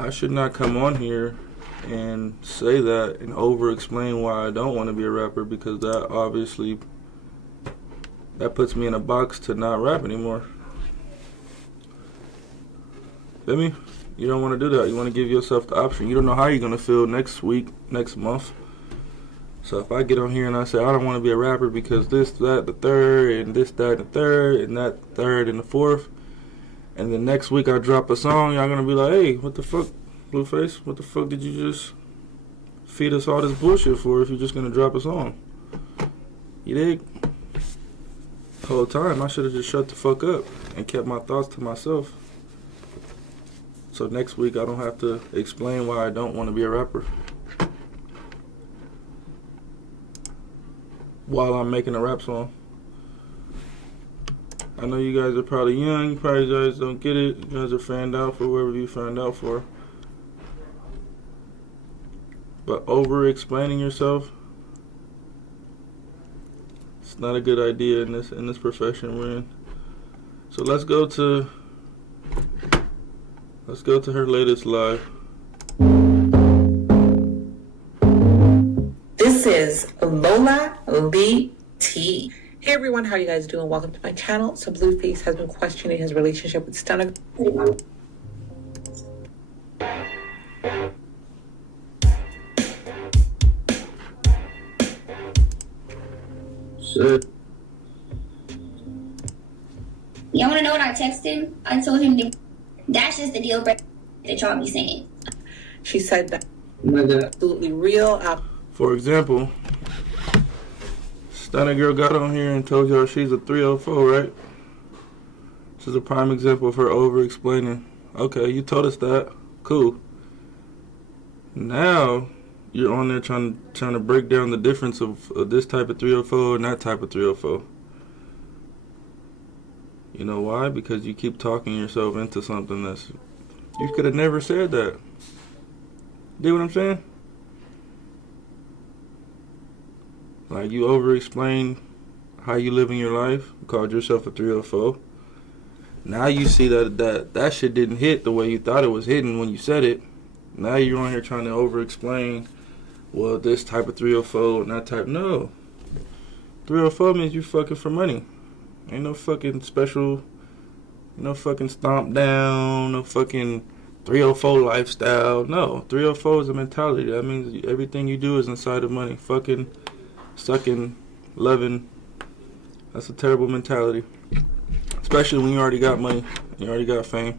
I should not come on here and say that and over explain why I don't want to be a rapper, because that obviously that puts me in a box to not rap anymore. Feel me? You don't want to do that. You want to give yourself the option. You don't know how you're going to feel next week, next month. So if I get on here and I say I don't want to be a rapper because this, that, the third, and this, that, the third, and that third, and the fourth, and then next week I drop a song, y'all going to be like, hey, what the fuck, Blueface? What the fuck did you just feed us all this bullshit for if you're just going to drop a song? You dig? The whole time I should have just shut the fuck up and kept my thoughts to myself. So next week I don't have to explain why I don't want to be a rapper while I'm making a rap song. I know you guys are probably young, you probably guys don't get it. You guys are fanned out for whoever you fanned out for. But over explaining yourself, it's not a good idea in this profession we're in. So let's go to her latest live. This is Lola VT. Hey everyone, how you guys doing? Welcome to my channel. So Blueface has been questioning his relationship with Stunna. Shit. Y'all want to know what I texted him? I told him that's just the deal breaker that y'all be saying. She said that absolutely real. For example, Stunna girl got on here and told y'all she's a 304, right? This is a prime example of her over explaining. Okay, you told us that. Cool. Now you're on there trying to break down the difference of this type of 304 and that type of 304. You know why? Because you keep talking yourself into something that's... You could have never said that. Do what I'm saying? Like, you over-explained how you live in your life. You called yourself a 304. Now you see that shit didn't hit the way you thought it was hitting when you said it. Now you're on here trying to over-explain, well, this type of 304 and that type. No. 304 means you fucking for money. Ain't no fucking special, no fucking stomp down, no fucking 304 lifestyle. No, 304 is a mentality. That means everything you do is inside of money. Fucking, sucking, loving. That's a terrible mentality. Especially when you already got money, you already got fame.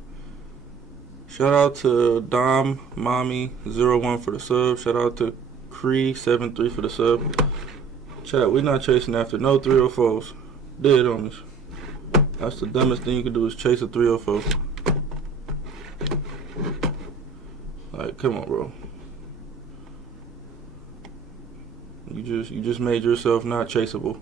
Shout out to Dom Mommy 01 for the sub. Shout out to Cree73 for the sub. Chat, we not chasing after no 304s. Dead homies. That's the dumbest thing you can do is chase a 304. Like, come on, bro. You just made yourself not chaseable.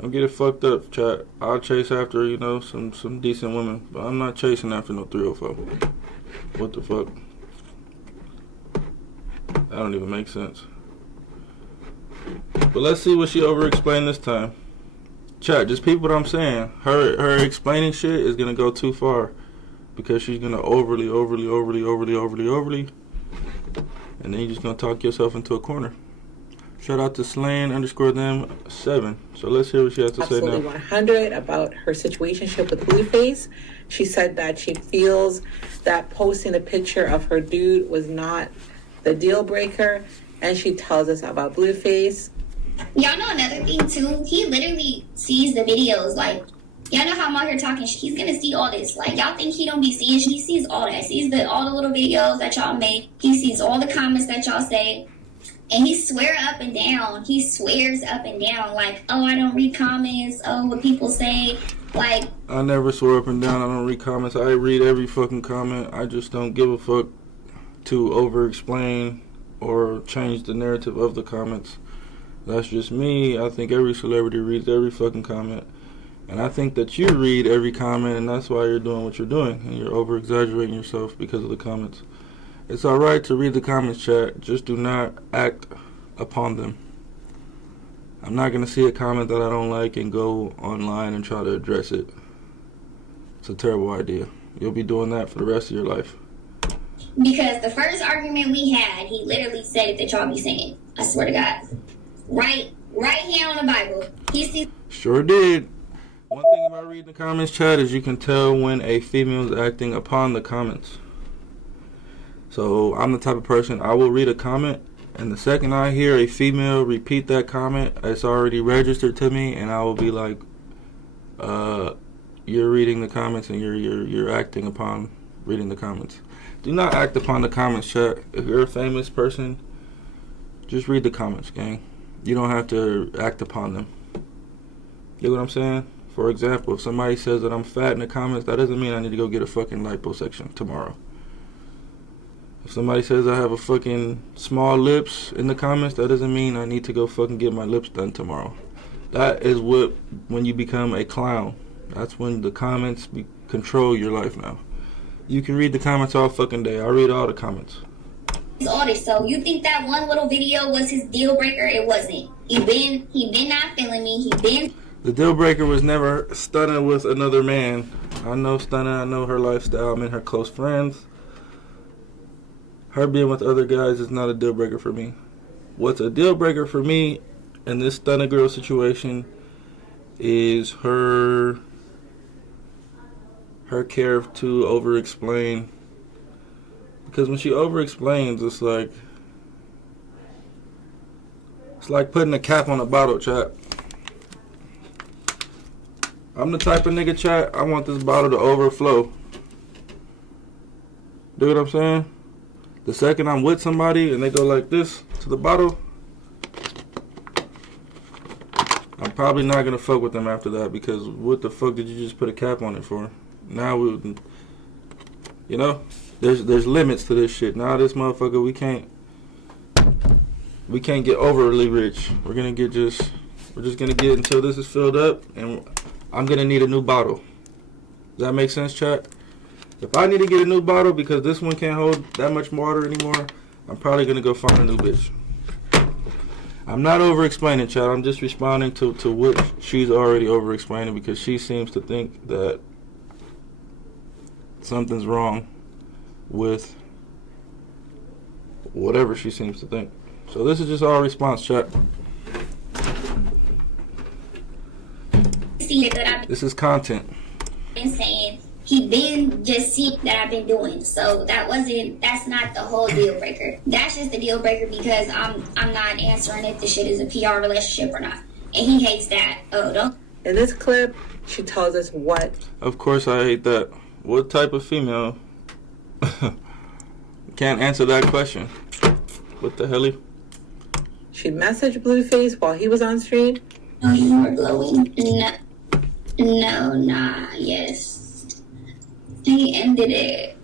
Don't get it fucked up, chat. I'll chase after, you know, some decent women, but I'm not chasing after no 304. What the fuck? That don't even make sense. But let's see what she over-explained this time. Chat, just peep what I'm saying. Her explaining shit is gonna go too far because she's gonna overly, and then you're just gonna talk yourself into a corner. Shout out to Slain_them7. So let's hear what she has to say now. Absolutely 100 about her situationship with Blueface. She said that she feels that posting a picture of her dude was not the deal breaker, and she tells us about Blueface. Y'all know another thing too? He literally sees the videos. Like, y'all know how I'm out here talking. He's gonna see all this. Like, y'all think he don't be seeing? He sees all that. Sees all the little videos that y'all make. He sees all the comments that y'all say. And he swears up and down. He swears up and down. Like, oh, I don't read comments. Oh, what people say. Like, I never swear up and down. I don't read comments. I read every fucking comment. I just don't give a fuck to over-explain or change the narrative of the comments. That's just me. I think every celebrity reads every fucking comment. And I think that you read every comment, and that's why you're doing what you're doing. And you're over-exaggerating yourself because of the comments. It's alright to read the comments, chat. Just do not act upon them. I'm not going to see a comment that I don't like and go online and try to address it. It's a terrible idea. You'll be doing that for the rest of your life. Because the first argument we had, he literally said that y'all be saying. I swear to God. Right here on the Bible. He sees. Sure did. One thing about reading the comments, chat, is you can tell when a female is acting upon the comments. So I'm the type of person, I will read a comment, and the second I hear a female repeat that comment, it's already registered to me, and I will be like, you're reading the comments and you're acting upon reading the comments. Do not act upon the comments, chat. If you're a famous person, just read the comments, gang. You don't have to act upon them. You know what I'm saying? For example, if somebody says that I'm fat in the comments, that doesn't mean I need to go get a fucking liposuction tomorrow. If somebody says I have a fucking small lips in the comments, that doesn't mean I need to go fucking get my lips done tomorrow. That is when you become a clown. That's when the comments control your life now. You can read the comments all fucking day. I read all the comments. All this. So you think that one little video was his deal breaker? It wasn't. He been not feeling me. The deal breaker was never Stunna with another man. I know Stunna. I know her lifestyle. I'm in her close friends. Her being with other guys is not a deal breaker for me. What's a deal breaker for me in this Stunna girl situation is her care to over-explain. Because when she over-explains, it's like putting a cap on a bottle, chat. I'm the type of nigga, chat, I want this bottle to overflow. Do what I'm saying? The second I'm with somebody and they go like this to the bottle, I'm probably not gonna fuck with them after that, because what the fuck did you just put a cap on it for? Now there's limits to this shit. Now this motherfucker, we can't get overly rich. We're just gonna get until this is filled up, and I'm gonna need a new bottle. Does that make sense, chat? If I need to get a new bottle because this one can't hold that much water anymore, I'm probably gonna go find a new bitch. I'm not over-explaining, chat. I'm just responding to what she's already over-explaining, because she seems to think that something's wrong with whatever she seems to think. So this is just our response, chat. This is content. Been saying he been just seeing that I've been doing. So that's not the whole deal breaker. That's just the deal breaker because I'm not answering if the shit is a PR relationship or not. And he hates that. Oh, don't. In this clip, she tells us what. Of course I hate that. What type of female can't answer that question? What the hell? She messaged Blueface while he was on stream. No, you are glowing. Yes. He ended it.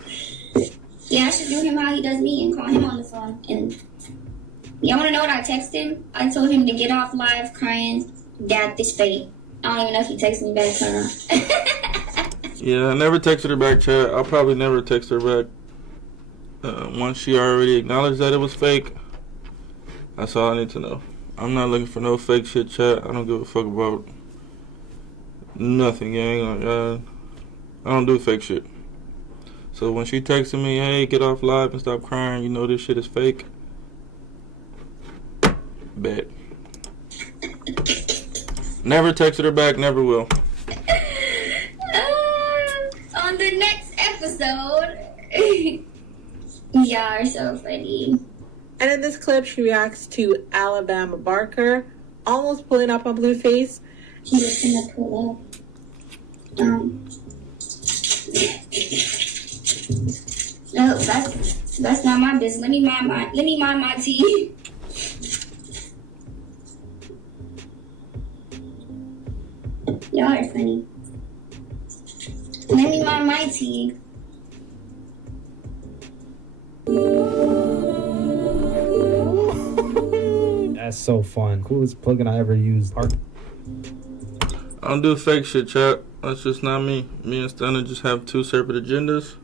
Yeah, I should do him how he does me and call him on the phone. And y'all want to know what I texted him? I told him to get off live crying, "Dad, this fake." I don't even know if he texted me back or not. Yeah, I never texted her back, chat. I'll probably never text her back. Once she already acknowledged that it was fake, that's all I need to know. I'm not looking for no fake shit, chat. I don't give a fuck about nothing, gang. Like, I don't do fake shit. So when she texted me, "Hey, get off live and stop crying, you know this shit is fake," bet. Never texted her back, never will. On the next episode, y'all are so funny. And in this clip, she reacts to Alabama Barker almost pulling up on Blueface. He was gonna pull up. No, that's not my business. Let me mind my tea. Y'all are funny. Let me mind my tea. That's so fun. Coolest plugin I ever used. I don't do fake shit, chat. That's just not me. Me and Stunna just have two separate agendas.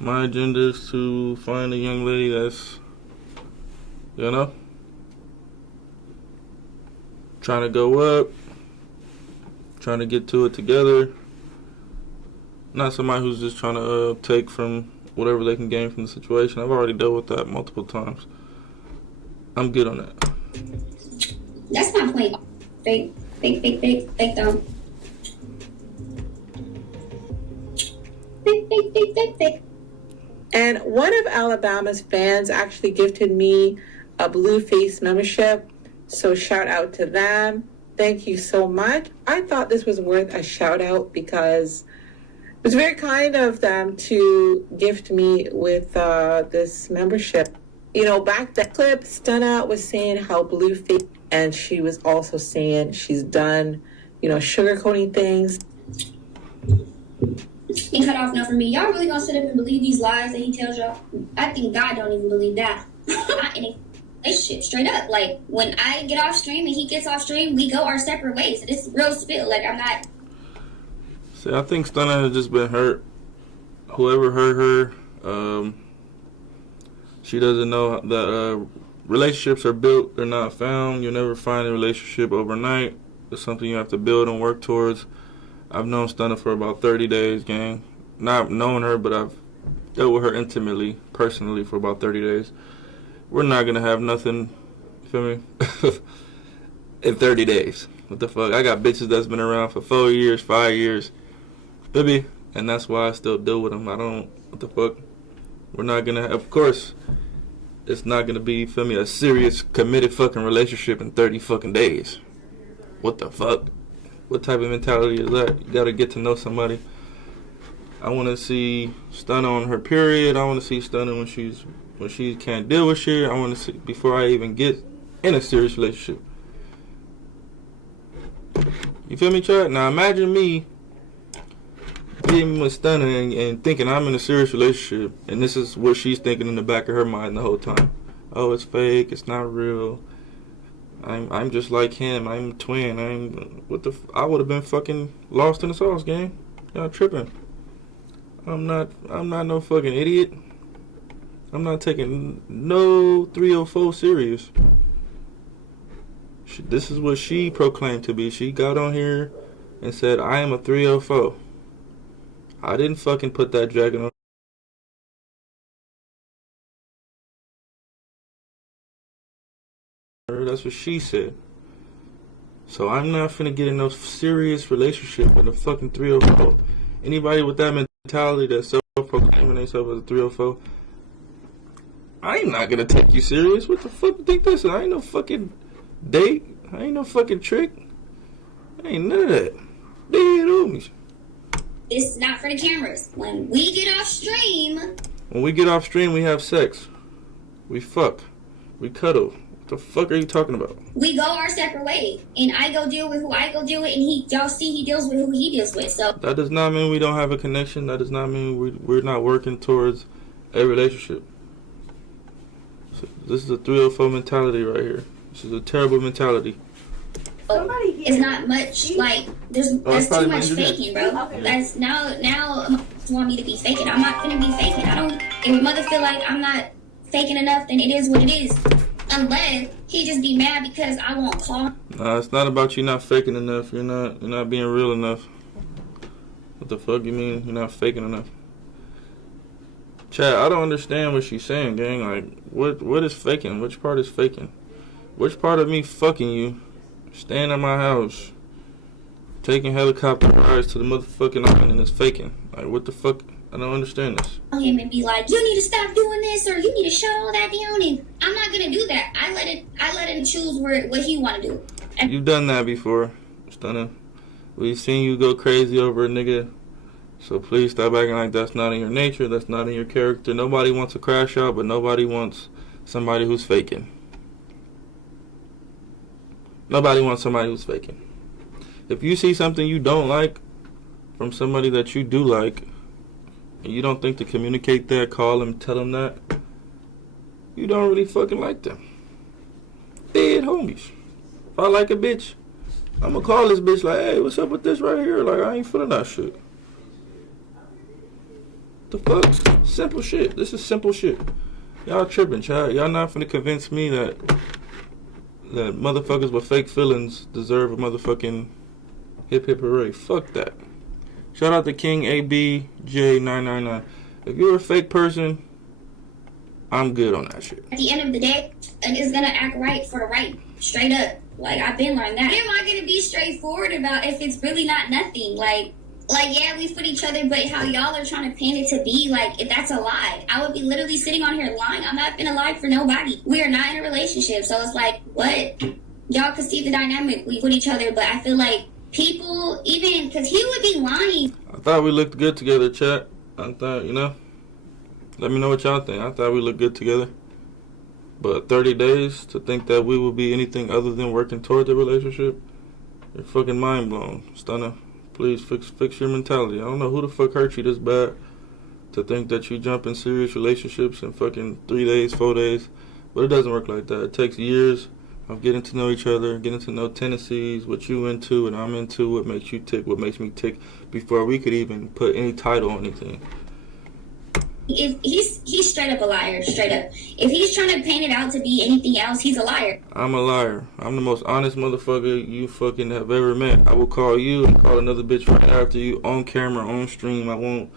My agenda is to find a young lady that's, trying to go up, trying to get to it together. Not somebody who's just trying to take from whatever they can gain from the situation. I've already dealt with that multiple times. I'm good on that. That's my point. Fake them. Fake. And one of Alabama's fans actually gifted me a Blueface membership. So shout out to them. Thank you so much. I thought this was worth a shout out because it was very kind of them to gift me with this membership. You know, back that clip, Stunna was saying how Blueface, and she was also saying she's done, you know, sugarcoating things. He cut off now for me. Y'all really gonna sit up and believe these lies that he tells y'all? I think God don't even believe that. Not in a relationship, straight up. Like, when I get off stream and he gets off stream, we go our separate ways. It's real spill. Like, I'm not. See, I think Stunna has just been hurt. Whoever hurt her, she doesn't know that relationships are built, they're not found. You'll never find a relationship overnight. It's something you have to build and work towards. I've known Stunna for about 30 days, gang. Not known her, but I've dealt with her intimately, personally, for about 30 days. We're not going to have nothing, you feel me, in 30 days. What the fuck? I got bitches that's been around for 4 years, 5 years, baby, and that's why I still deal with them. I don't, what the fuck? We're not going to have, of course, it's not going to be, feel me, a serious, committed fucking relationship in 30 fucking days. What the fuck? What type of mentality is that? You gotta get to know somebody. I want to see Stunna on her period. I want to see Stunna when she can't deal with shit. I want to see before I even get in a serious relationship. You feel me, Chad? Now imagine me being with Stunna and thinking I'm in a serious relationship, and this is what she's thinking in the back of her mind the whole time. Oh, it's fake. It's not real. I'm just like him. I'm a twin. I would have been fucking lost in the sauce, gang. Y'all tripping. I'm not no fucking idiot. I'm not taking no 304 serious. This is what she proclaimed to be. She got on here and said, I am a 304. I didn't fucking put that jacket on. That's what she said. So I'm not finna get in no serious relationship with a fucking 304. Anybody with that mentality that's self-proclaiming themselves as a 304, I ain't not gonna take you serious. What the fuck you think this is? I ain't no fucking date. I ain't no fucking trick. I ain't none of that. Dead homies. It's not for the cameras. When we get off stream, we have sex. We fuck. We cuddle. What the fuck are you talking about? we go our separate ways. And I go deal with who I go deal with, and y'all see he deals with who he deals with. So that does not mean we don't have a connection. That does not mean we're not working towards a relationship. So this is a 304 mentality right here. This is a terrible mentality. it's not much, like, there's too much faking, bro. That's now want me to be faking. I'm not gonna be faking. I don't, if mother feel like I'm not faking enough, then it is what it is. Unless he just be mad because I won't call. Nah, it's not about you not faking enough. You're not being real enough. What the fuck you mean you're not faking enough? Chad, I don't understand what she's saying, gang. Like, what is faking? Which part is faking? Which part of me fucking you, staying at my house, taking helicopter rides to the motherfucking island is faking? Like, what the fuck? I don't understand this. Him and be like, you need to stop doing this, or you need to shut all that down. And I'm not gonna do that. I let him choose what he want to do. And You've done that before, Stunna. We've seen you go crazy over a nigga. So please stop acting like that's not in your nature. That's not in your character. Nobody wants a crash out, but nobody wants somebody who's faking. Nobody wants somebody who's faking. If you see something you don't like from somebody that you do like, and you don't think to communicate that, call them, tell them that, you don't really fucking like them. Dead homies. If I like a bitch, I'm gonna call this bitch like, hey, what's up with this right here? Like, I ain't feeling that shit. The fuck? Simple shit. This is simple shit. Y'all tripping, child. Y'all not finna convince me that that motherfuckers with fake feelings deserve a motherfucking hip hip hooray. Fuck that. Shout out to King ABJ999. If you're a fake person, I'm good on that shit. At the end of the day, it's gonna act right for the right, straight up. Like, I've been learning that. Am I gonna be straightforward about if it's really not nothing? Like, yeah, we put each other, but how y'all are trying to paint it to be, like, if that's a lie. I would be literally sitting on here lying. I'm not gonna lie for nobody. We are not in a relationship, so it's like, what? Y'all can see the dynamic. We put each other, but I feel like people, even, because he would be lying. I thought we looked good together, chat. I thought, you know, let me know what y'all think. I thought we looked good together. But 30 days to think that we will be anything other than working towards a relationship, you're fucking mind blown. Stunna, please fix your mentality. I don't know who the fuck hurt you this bad to think that you jump in serious relationships in fucking 3 days, 4 days. But it doesn't work like that. It takes years of getting to know each other, getting to know tendencies, what you into and I'm into, what makes you tick, what makes me tick, before we could even put any title on anything. If he's straight up a liar, straight up. If he's trying to paint it out to be anything else, he's a liar. I'm a liar. I'm the most honest motherfucker you fucking have ever met. I will call you and call another bitch right after you on camera, on stream. I won't.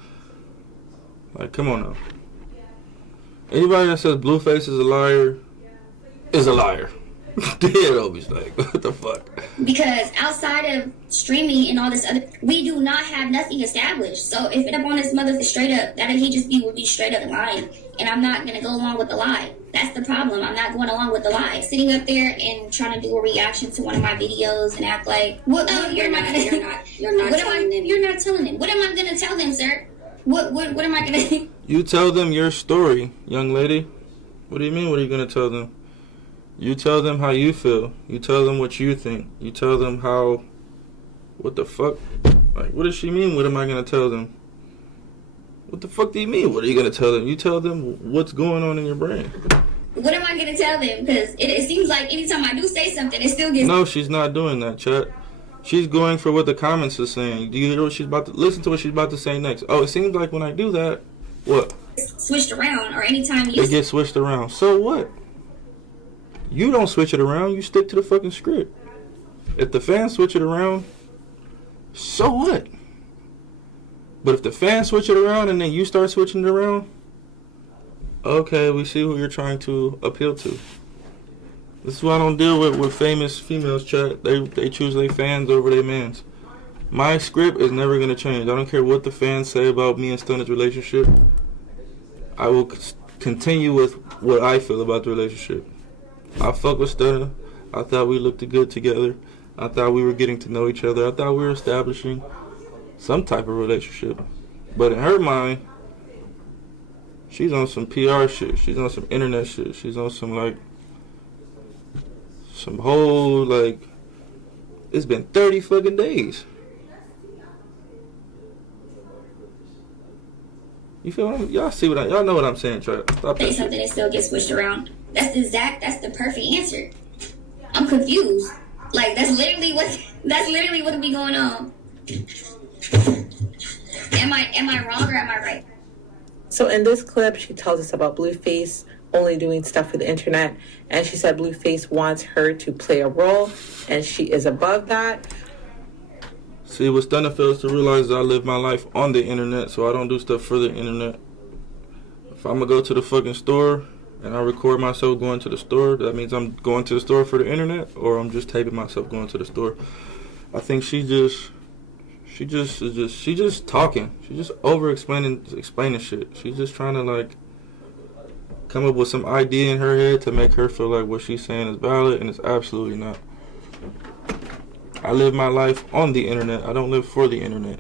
Like, come on now. Anybody that says Blueface is a liar is a liar. Dead always like, what the fuck? Because outside of streaming and all this other, we do not have nothing established. So if it up on this mother straight up, that he just would be straight up lying. And I'm not gonna go along with the lie. That's the problem. I'm not going along with the lie. Sitting up there and trying to do a reaction to one of my videos and act like, what? Oh, you're not telling them. What am I gonna tell them, sir? What am I gonna? You tell them your story, young lady. What do you mean? What are you gonna tell them? You tell them how you feel. You tell them what you think. You tell them how... What the fuck? Like, what does she mean? What am I going to tell them? What the fuck do you mean? What are you going to tell them? You tell them what's going on in your brain. What am I going to tell them? Because it seems like anytime I do say something, it still gets... No, she's not doing that, chat. She's going for what the comments are saying. Do you hear what she's about to... Listen to what she's about to say next. Oh, it seems like when I do that... What? Switched around, or anytime you... It gets switched around. So what? You don't switch it around. You stick to the fucking script. If the fans switch it around, so what? But if the fans switch it around and then you start switching it around, okay, we see who you're trying to appeal to. This is why I don't deal with famous females, chat. They choose their fans over their mans. My script is never going to change. I don't care what the fans say about me and Stunna's relationship. I will continue with what I feel about the relationship. I fuck with Stunna. I thought we looked good together. I thought we were getting to know each other. I thought we were establishing some type of relationship. But in her mind, she's on some PR shit. She's on some internet shit. She's on some, like, some whole, like, it's been 30 fucking days. You feel what y'all see what y'all know what I'm saying, Trey. Stop say something and still get switched around. That's the perfect answer. I'm confused. Like, that's literally what be going on. Am I wrong or am I right? So in this clip, she tells us about Blueface only doing stuff with the internet, and she said Blueface wants her to play a role, and she is above that. See, what Stunna fails to realize is I live my life on the internet, so I don't do stuff for the internet. If I'm gonna go to the fucking store and I record myself going to the store, that means I'm going to the store for the internet, or I'm just taping myself going to the store. I think she's just talking. She's just explaining shit. She's just trying to, like, come up with some idea in her head to make her feel like what she's saying is valid, and it's absolutely not. I live my life on the internet. I don't live for the internet.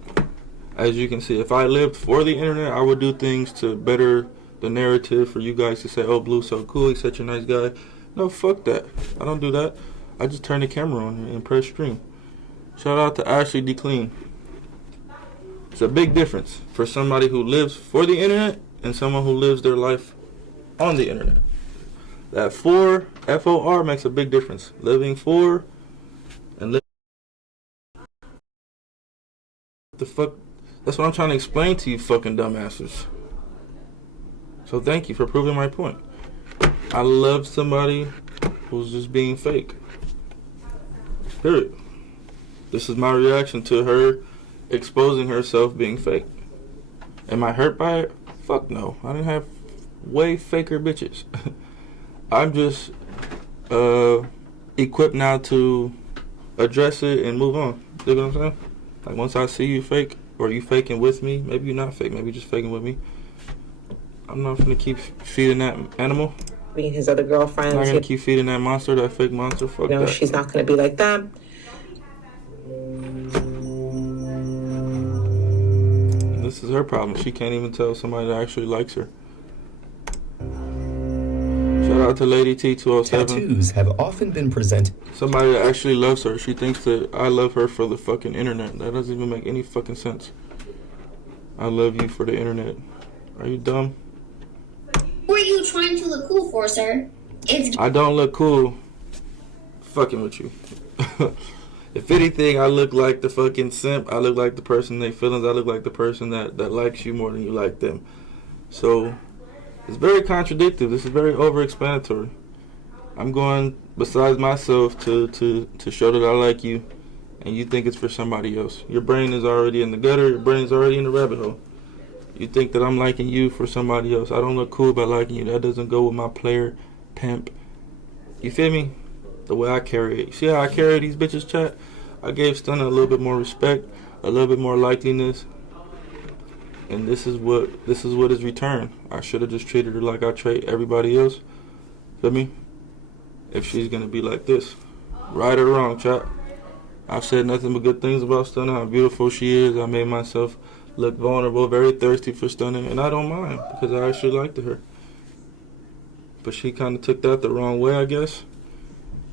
As you can see, if I lived for the internet, I would do things to better the narrative for you guys to say, oh, Blue's so cool, he's such a nice guy. No, fuck that. I don't do that. I just turn the camera on and press stream. Shout out to Ashley D. Clean. It's a big difference for somebody who lives for the internet and someone who lives their life on the internet. That for, F-O-R, makes a big difference. Living for and living. The fuck? That's what I'm trying to explain to you fucking dumbasses. So thank you for proving my point. I love somebody who's just being fake. Period. This is my reaction to her exposing herself being fake. Am I hurt by it? Fuck no. I didn't have way faker bitches. I'm just equipped now to address it and move on. You know what I'm saying? Like once I see you fake, or you faking with me, maybe you're not fake, maybe you're just faking with me. I'm not gonna keep feeding that animal. Being his other girlfriends. I'm not gonna keep feeding that monster, that fake monster. Fuck you know, that. She's not gonna be like them. This is her problem. She can't even tell somebody that actually likes her. Shout out to Lady T207. Tattoos have often been presented. Somebody that actually loves her. She thinks that I love her for the fucking internet. That doesn't even make any fucking sense. I love you for the internet. Are you dumb? Who are you trying to look cool for, sir? I don't look cool fucking with you. If anything, I look like the fucking simp. I look like the person they feelings. I look like the person that likes you more than you like them. So it's very contradictory. This is very over-explanatory. I'm going besides myself to show that I like you, and you think it's for somebody else. Your brain is already in the gutter. Your brain is already in the rabbit hole. You think that I'm liking you for somebody else. I don't look cool by liking you. That doesn't go with my player, pimp. You feel me? The way I carry it. See how I carry these bitches, chat? I gave Stunna a little bit more respect, a little bit more likeliness, and this is what is returned. I should have just treated her like I treat everybody else. Feel me? If she's gonna be like this, right or wrong, chat. I've said nothing but good things about Stunna, how beautiful she is. I made myself look vulnerable, very thirsty for Stunna, and I don't mind because I actually liked her. But she kind of took that the wrong way, I guess.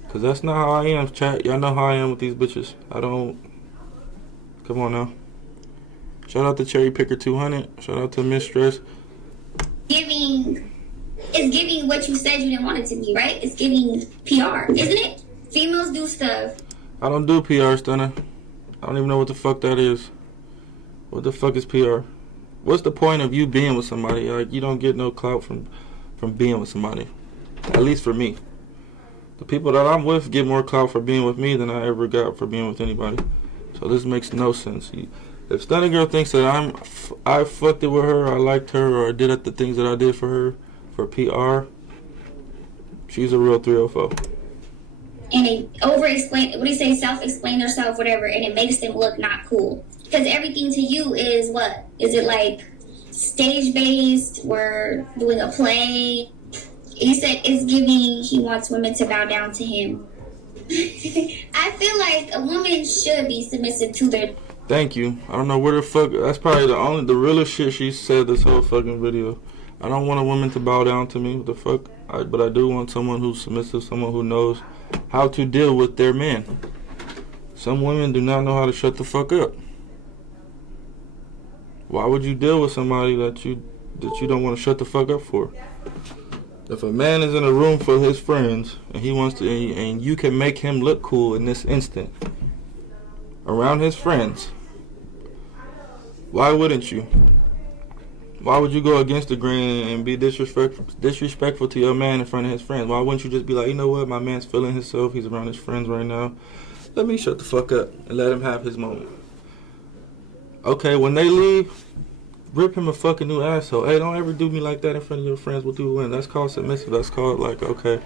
Because that's not how I am, chat. Y'all know how I am with these bitches. I don't... Come on now. Shout out to Cherry Picker 200. Shout out to Mistress. It's giving what you said you didn't want it to be, right? It's giving PR, isn't it? Females do stuff. I don't do PR, Stunna. I don't even know what the fuck that is. What the fuck is PR? What's the point of you being with somebody? Like, you don't get no clout from being with somebody. At least for me. The people that I'm with get more clout for being with me than I ever got for being with anybody. So this makes no sense. If Stunna Girl thinks that I fucked it with her, I liked her, or I did the things that I did for her for PR, she's a real 304. And they over-explain, what do you say, self-explain themselves, whatever, and it makes them look not cool. Because everything to you is what? Is it like stage-based? We're doing a play? He said it's giving he wants women to bow down to him. I feel like a woman should be submissive to their... Thank you. I don't know where the fuck... That's probably the realest shit she said this whole fucking video. I don't want a woman to bow down to me. What the fuck? But I do want someone who's submissive, someone who knows how to deal with their man. Some women do not know how to shut the fuck up. Why would you deal with somebody that you don't want to shut the fuck up for? If a man is in a room full of his friends and he wants to, and you can make him look cool in this instant around his friends, why wouldn't you? Why would you go against the grain and be disrespectful to your man in front of his friends? Why wouldn't you just be like, you know what, my man's feeling himself, he's around his friends right now, let me shut the fuck up and let him have his moment. Okay, when they leave, rip him a fucking new asshole. Hey, don't ever do me like that in front of your friends. We'll do win. That's called submissive. That's called like, okay,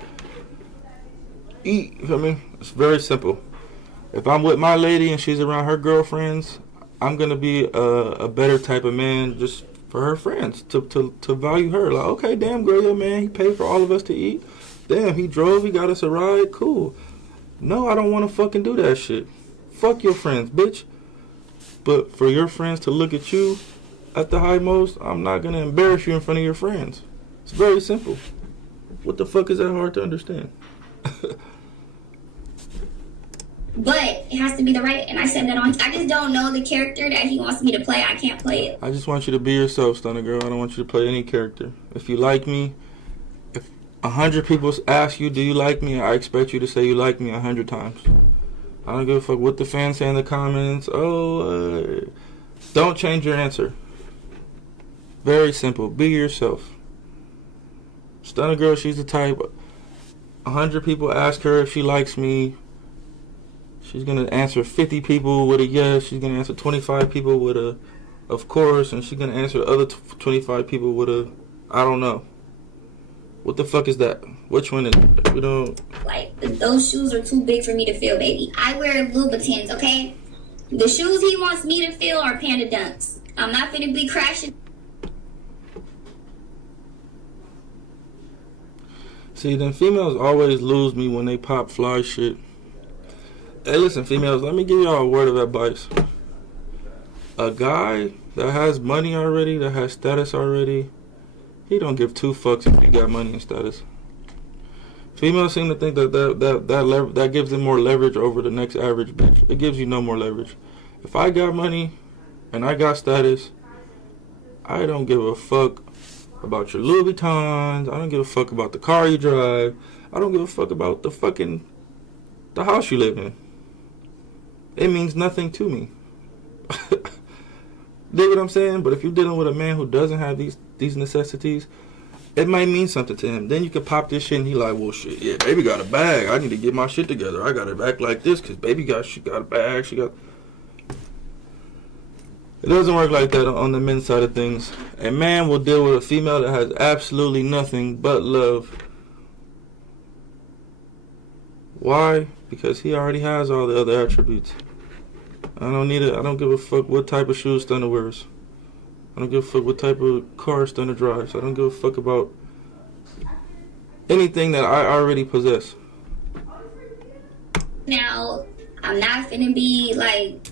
eat. You feel me? It's very simple. If I'm with my lady and she's around her girlfriends, I'm gonna be a better type of man just for her friends to value her. Like, okay, damn girl, your man, he paid for all of us to eat. Damn, he drove, he got us a ride. Cool. No, I don't want to fucking do that shit. Fuck your friends, bitch. But for your friends to look at you at the high most, I'm not going to embarrass you in front of your friends. It's very simple. What the fuck is that hard to understand? But it has to be the right, and I said that on, I just don't know the character that he wants me to play. I can't play it. I just want you to be yourself, Stunna Girl. I don't want you to play any character. If you like me, if 100 people ask you, do you like me? I expect you to say you like me 100 times. I don't give a fuck what the fans say in the comments. Don't change your answer. Very simple. Be yourself. Stunna Girl, she's the type. 100 people ask her if she likes me. She's gonna answer 50 people with a yes. She's gonna answer 25 people with a, of course, and she's gonna answer the other 25 people with a, I don't know. What the fuck is that? Which one is it? We don't. Like, those shoes are too big for me to feel, baby. I wear Louboutins, okay? The shoes he wants me to feel are Panda Dunks. I'm not finna be crashing. See, then females always lose me when they pop fly shit. Hey, listen, females, let me give y'all a word of advice. A guy that has money already, that has status already, he don't give two fucks if you got money and status. Females seem to think that gives them more leverage over the next average bitch. It gives you no more leverage. If I got money and I got status, I don't give a fuck about your Louis Vuittons. I don't give a fuck about the car you drive. I don't give a fuck about the house you live in. It means nothing to me. Dig what I'm saying? But if you're dealing with a man who doesn't have these necessities, it might mean something to him. Then you can pop this shit and he like, well, shit, yeah, baby got a bag. I need to get my shit together. I got to act like this because baby she got a bag. It doesn't work like that on the men's side of things. A man will deal with a female that has absolutely nothing but love. Why? Because he already has all the other attributes. I don't need it. I don't give a fuck what type of shoes Stunna wears. I don't give a fuck what type of car Stunna drives. I don't give a fuck about anything that I already possess. Now, I'm not finna be like,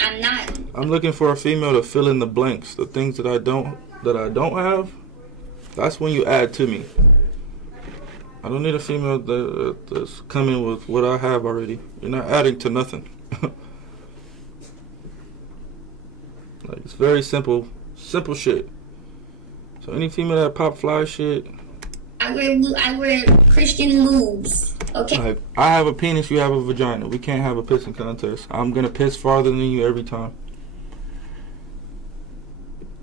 I'm looking for a female to fill in the blanks. The things that I don't have, that's when you add to me. I don't need a female that's coming with what I have already. You're not adding to nothing. Like, it's very simple shit. So any female that pop fly shit, I wear Christian lubes. Okay. like, I have a penis, you have a vagina. We can't have a pissing contest. I'm gonna piss farther than you every time.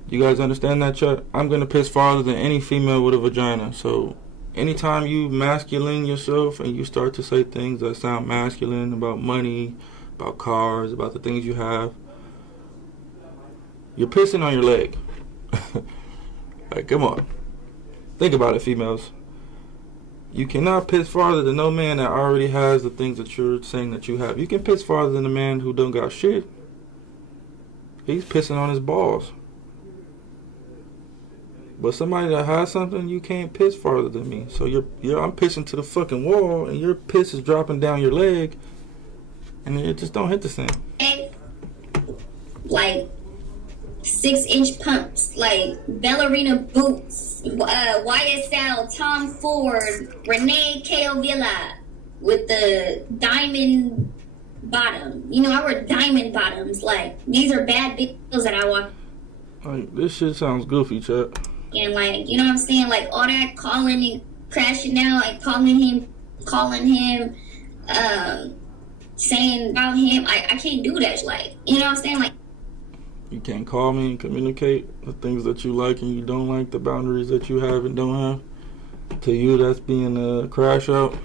You guys understand that, chat? I'm gonna piss farther than any female with a vagina. So anytime you masculine yourself and you start to say things that sound masculine about money, about cars, about the things you have, you're pissing on your leg. Like, come on. Think about it, females. You cannot piss farther than no man that already has the things that you're saying that you have. You can piss farther than a man who don't got shit. He's pissing on his balls. But somebody that has something, you can't piss farther than me. So I'm pissing to the fucking wall, and your piss is dropping down your leg, and it just don't hit the same. Like 6-inch pumps, like ballerina boots, YSL, Tom Ford, Renee Caovilla with the diamond bottom. You know, I wear diamond bottoms. Like, these are bad big heels that I walk. Like, this shit sounds goofy, chat. And like, you know what I'm saying? Like, all that calling and crashing out and calling him, saying about him. I can't do that. Like, you know what I'm saying? Like, You can't call me and communicate the things that you like and you don't like, the boundaries that you have and don't have. To you, that's being a crash out.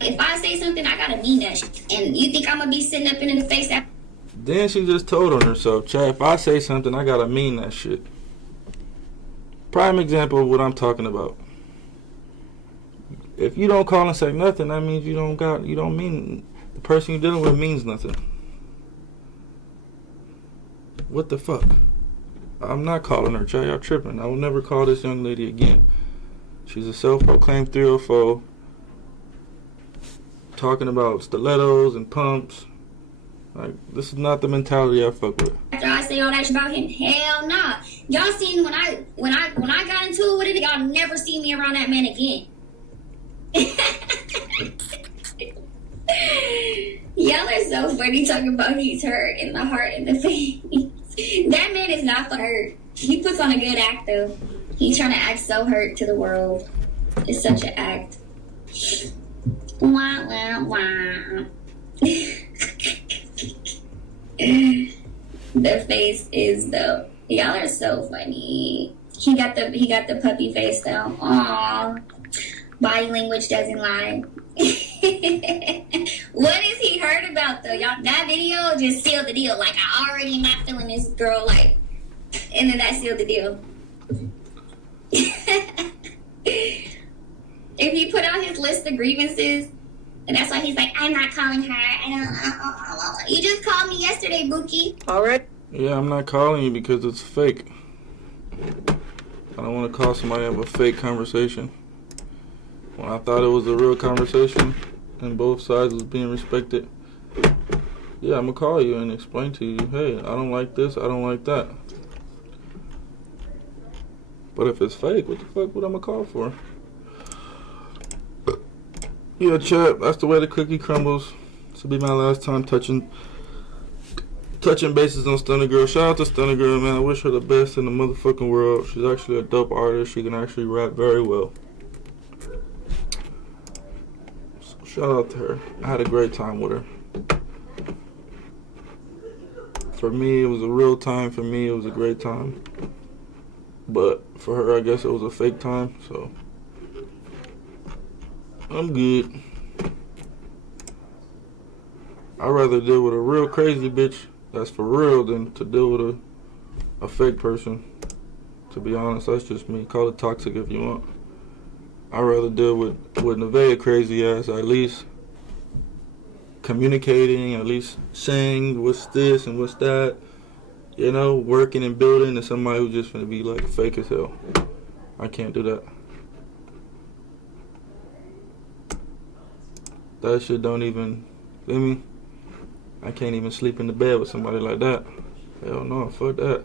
if I say something, I gotta mean that shit. And you think I'm gonna be sitting up in the face after? Then she just told on herself, Chad, if I say something, I gotta mean that shit. Prime example of what I'm talking about. If you don't call and say nothing, that means you don't mean, the person you're dealing with means nothing. What the fuck? I'm not calling her, Chad. Y'all tripping. I will never call this young lady again. She's a self-proclaimed 304. Talking about stilettos and pumps. Like, this is not the mentality I fuck with. After I say all that shit about him, hell nah. Y'all seen when I got into it with it, y'all never see me around that man again. Y'all are so funny talking about he's hurt in the heart and the face. That man is not hurt. He puts on a good act though. He's trying to act so hurt to the world. It's such an act. Wah wah wah. The face is though. Y'all are so funny. He got the puppy face though. Aww. Body language doesn't lie. What has he heard about though? Y'all, that video just sealed the deal. Like, I already not feeling this girl, like, and then that sealed the deal. If he put out his list of grievances, and that's why he's like, I'm not calling her. You just called me yesterday, Bookie. All right. Yeah, I'm not calling you because it's fake. I don't want to call somebody have a fake conversation. When I thought it was a real conversation and both sides was being respected, yeah, I'm going to call you and explain to you, hey, I don't like this, I don't like that. But if it's fake, what the fuck would I call for? Yeah, chat, that's the way the cookie crumbles. This will be my last time touching bases on Stunna Girl. Shout out to Stunna Girl, man. I wish her the best in the motherfucking world. She's actually a dope artist. She can actually rap very well. So shout out to her. I had a great time with her. For me, it was a real time. For me, it was a great time. But for her, I guess it was a fake time, so I'm good. I'd rather deal with a real crazy bitch that's for real than to deal with a fake person. To be honest, that's just me. Call it toxic if you want. I'd rather deal with Nevaeh crazy ass, at least communicating, at least saying what's this and what's that. You know, working and building, and somebody who's just gonna be like fake as hell. I can't do that. That shit don't even, feel me? I can't even sleep in the bed with somebody like that. Hell no, fuck that.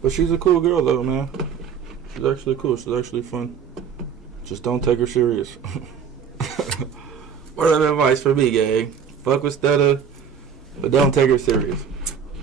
But she's a cool girl though, man. She's actually cool. She's actually fun. Just don't take her serious. Word of advice for me, gang. Fuck with Stunna, but don't take her serious.